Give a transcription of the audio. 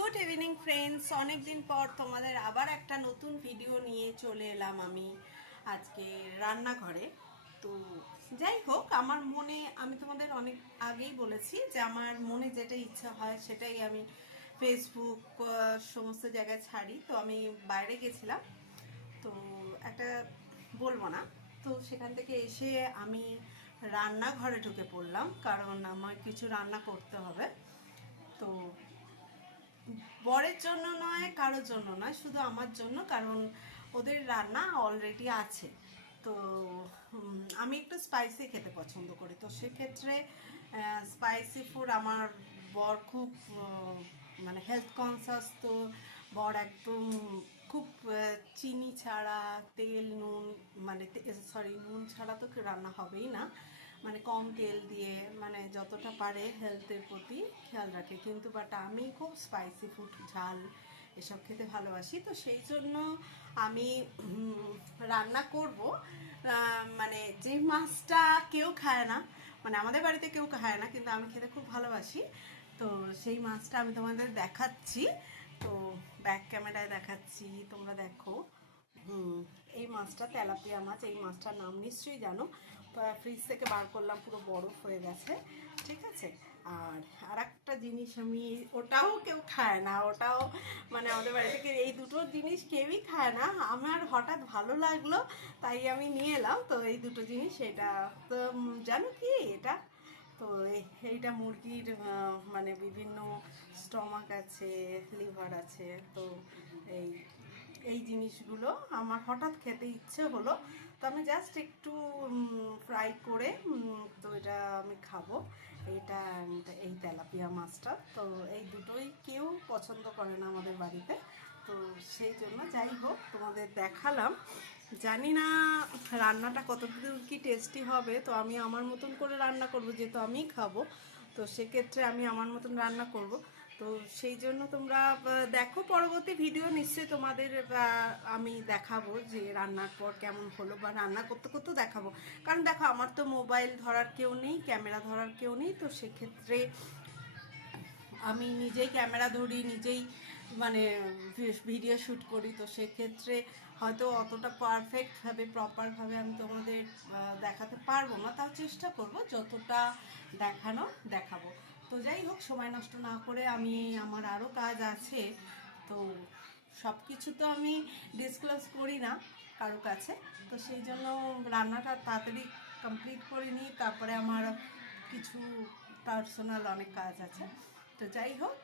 Good evening friends, অনেক দিন পর তোমাদের আবার একটা নতুন ভিডিও নিয়ে চলে এলাম আমি আজকে রান্নাঘরে। তো যাই হোক, আমার মনে আমি তোমাদের অনেক আগেই বলেছি যে আমার মনে যেটা ইচ্ছা হয় সেটাই আমি ফেসবুক সমস্ত জায়গায় ছাড়ি। তো আমি বাইরে গেছিলাম, তো একটা বলবো না, তো সেখান থেকে এসে আমি রান্নাঘরে ঢুকে পড়লাম, কারণ আমার কিছু রান্না করতে হবে। তো বরের জন্য নয়, কারোর জন্য নয়, শুধু আমার জন্য, কারণ ওদের রান্না অলরেডি আছে। তো আমি একটু স্পাইসি খেতে পছন্দ করি, তো সেক্ষেত্রে স্পাইসি ফুড আমার বর খুব মানে হেলথ কনসাস। তো বর একদম খুব চিনি ছাড়া, তেল নুন, মানে সরি নুন ছাড়া তো রান্না হবেই না, মানে কম তেল দিয়ে, মানে যতটা পারে হেলথের প্রতি খেয়াল রাখে। কিন্তু বাট আমি খুব স্পাইসি ফুড, ঝাল এসব খেতে ভালোবাসি। তো সেই জন্য আমি রান্না করব, মানে যে মাছটা কেউ খায় না, মানে আমাদের বাড়িতে কেউ খায় না, কিন্তু আমি খেতে খুব ভালোবাসি। তো সেই মাছটা আমি তোমাদের দেখাচ্ছি। তো ব্যাক ক্যামেরায় দেখাচ্ছি, তোমরা দেখো। এই মাছটা তেলাপিয়া মাছ। এই মাছটার নাম নিশ্চয়ই জানো। ফ্রিজ থেকে বার করলাম, পুরো বরফ হয়ে গেছে, ঠিক আছে। আর একটা জিনিস, আমি ওটাও কেউ খায় না, ওটাও মানে আমাদের বাড়ি থেকে এই দুটো জিনিস কেউই খায় না, আমার হঠাৎ ভালো লাগলো তাই আমি নিয়ে এলাম। তো এই দুটো জিনিস, এটা তো জানো কি এটা? তো এইটা মুরগির মানে বিভিন্ন স্টমাক আছে, লিভার আছে। তো এই এই জিনিসগুলো আমার হঠাৎ খেতে ইচ্ছে হলো, তো আমি জাস্ট একটু ফ্রাই করে তো এটা আমি খাবো। এইটা এই তেলাপিয়া মাছটা, তো এই দুটোই কেউ পছন্দ করে না আমাদের বাড়িতে। তো সেই জন্য যাই হোক তোমাদের দেখালাম। জানি না রান্নাটা কতদূর কি টেস্টি হবে, তো আমি আমার মতন করে রান্না করব, যেহেতু আমিই খাবো। তো সেক্ষেত্রে আমি আমার মতন রান্না করব। তো সেই জন্য তোমরা দেখো, পরবর্তী ভিডিও নিশ্চয়ই তোমাদের আমি দেখাবো যে রান্নার পর কেমন হলো, বা রান্না করতে করতেও দেখাবো। কারণ দেখো, আমার তো মোবাইল ধরার কেউ নেই, ক্যামেরা ধরার কেউ নেই। তো সেক্ষেত্রে আমি নিজেই ক্যামেরা ধরি, নিজেই মানে ভিডিও শ্যুট করি। তো সেক্ষেত্রে হয়তো অতটা পারফেক্টভাবে, প্রপারভাবে আমি তোমাদের দেখাতে পারবো না, তাও চেষ্টা করব যতটা দেখানো দেখাবো। তো যাই হোক, সময় নষ্ট না করে আমি, আমার আরও কাজ আছে, তো সব কিছু তো আমি ডিসক্লোজ করি না কারো কাছে। তো সেই জন্য রান্নাটা তাড়াতাড়ি কমপ্লিট করে নিই, তারপরে আমার কিছু পার্সোনাল অনেক কাজ আছে। তো যাই হোক,